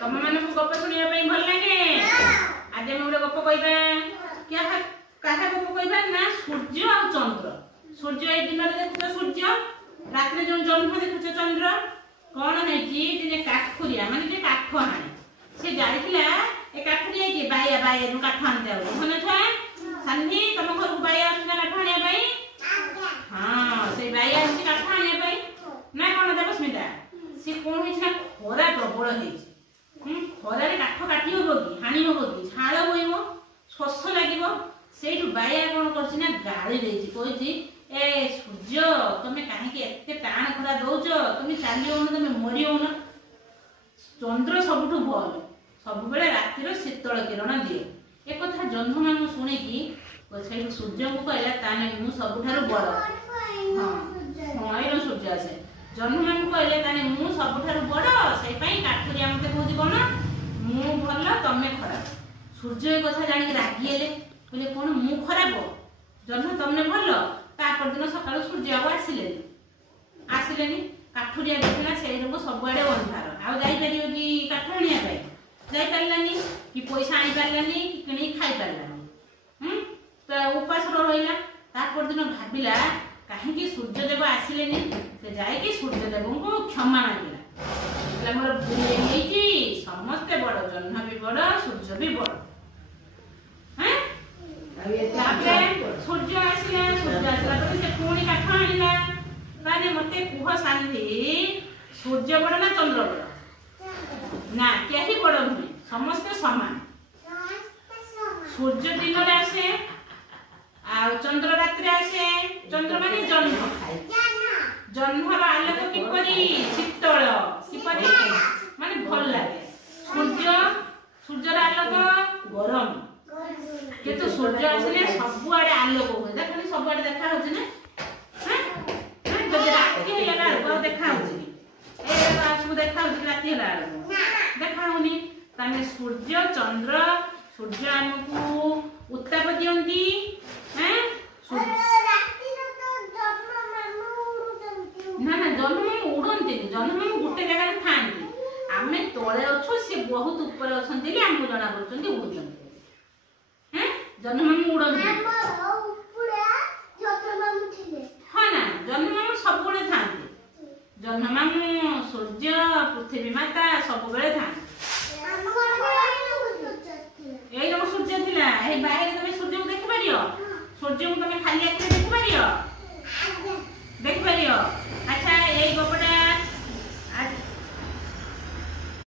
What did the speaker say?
तुम मानक गप सुनिया भल लगे आज हम गोटे गप कहबा क्या कहा गप कहबा ना सूर्य और चंद्र सूर्य ए दिन में देखुछ सूर्य रात में जो जन्म देखुछ चंद्र कौन है कि दिने काठुरिया माने जे काठ हाणे से जाईला ए काठुरिया कि बाया बाया नु काठ आन जाऊ मन छ सन्नी तुम घर बाया आसना काठ आनिया भाई हां से बाया आसी काठ आनिया भाई ना कोन देबो स्मिता से कोन हिच ना खरा प्रबल हेछि खरा रे काठ काटी होबो कि हानि होबो कि झाळ होइबो शोष लागिबो सेठु बाया कोन करछि ना गाळी देछि कहछि ए सूर्य तुम कहीं एते टाण खरा दौच तुम चलियो तुम मरियो न चंद्र सबुठु भल सब बेले रातिर शीतल किरण दिए एक कथा जन्म मामू शुणी की सूर्य को कहला ताने मु सबुठारु बड़ हां सूर्य आसे जन्म मामू कहले ताने मु सबुठारु बड़ सेई पई काठुरिया मते कहूची कोन मु भल तमे खराब सूर्य ए कथा जानि रागिएले कहले कोन मु खराब जन्म तमने भल तापर दिन सकाळ सूर्य आसिलेनी काठुरिया देखला से लोक सबआडे अंधार आ जाई परियो कि काठुरिया पाई जाई पारलानी कि पैसा आनी पारलानी कि किणी खाई पारलानी तो उपास रहिला तापर दिन भाबिला काहे कि सूर्य देव आसिलेनी से जाई कि सूर्य देव को क्षमा मांगिला कहला मोर भूल हेची समस्त बड़ जन्म भी बड़ सूर्य भी बड़ हैं सूर्य आसिला पर से पुणी काठ आनिला ताने मते कुह शांति सूर्य बड़ ना चंद्र बड़ ना केही बड़ नुहे समस्त समान सूर्य दिन रे आसे आ चंद्र रात्रि आसे चंद्र माने जन्म जन्मर आलोक किपरि शीतल किपरि माने भल लागे सूर्यर आलोक गरम किंतु सूर्य आसले सब आड़े आलोक होय देखनि सब आड़े देखा होछ ना हैं जब राति हेला को देखा होछ ए बासु देखा होछ राति हेला देखा होनी ताने सूर्य चंद्र सूर्य हमकु उत्ताप दियंती हैं राति तो जन्म मामू उड़ंती ना ना जन्म मामू उड़ंती जन्म मामू गुटे जगह रे थांती आमे तळे अछु से बहुत ऊपर अछंती ले हमकु जणा करचंती उड़चंती जन्म मामू उड़ंती हाँ ना जन्म मामू सब बड़े थांती जन्म मामू सूर्य पृथ्वी माता सब बड़े थांती ए जो सूर्य थिला ए बाहर तमे सूर्य को देख पारियो सूर्य को तमे खाली आंख देख पारियो अच्छा ए गपटा